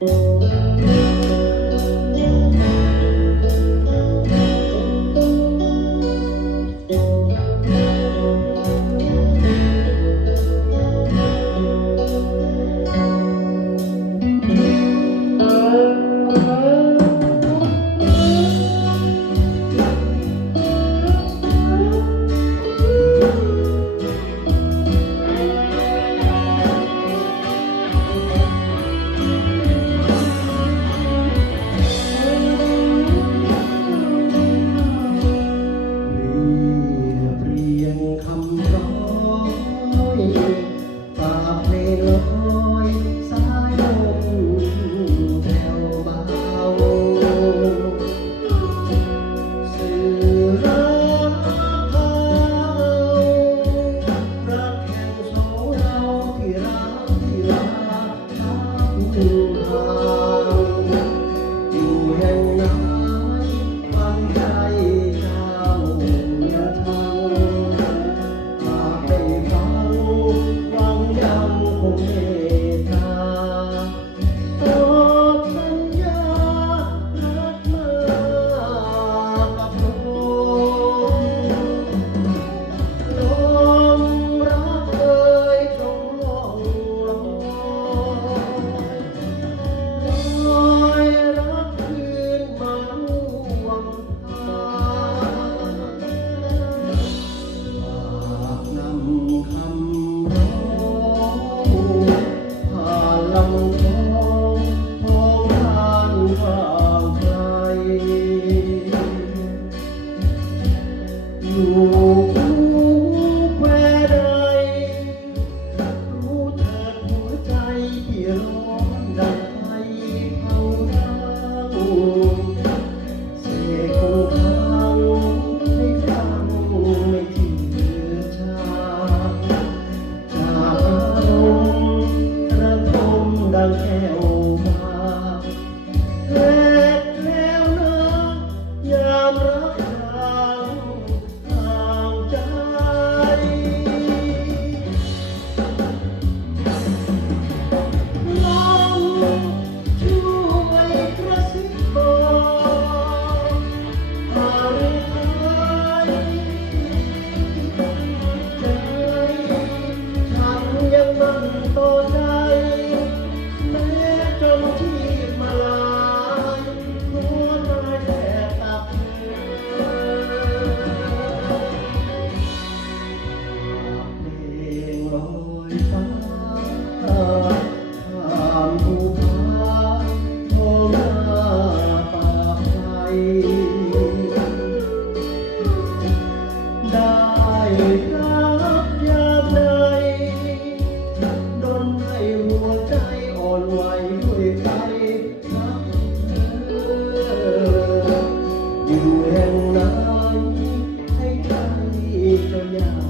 เ yeah.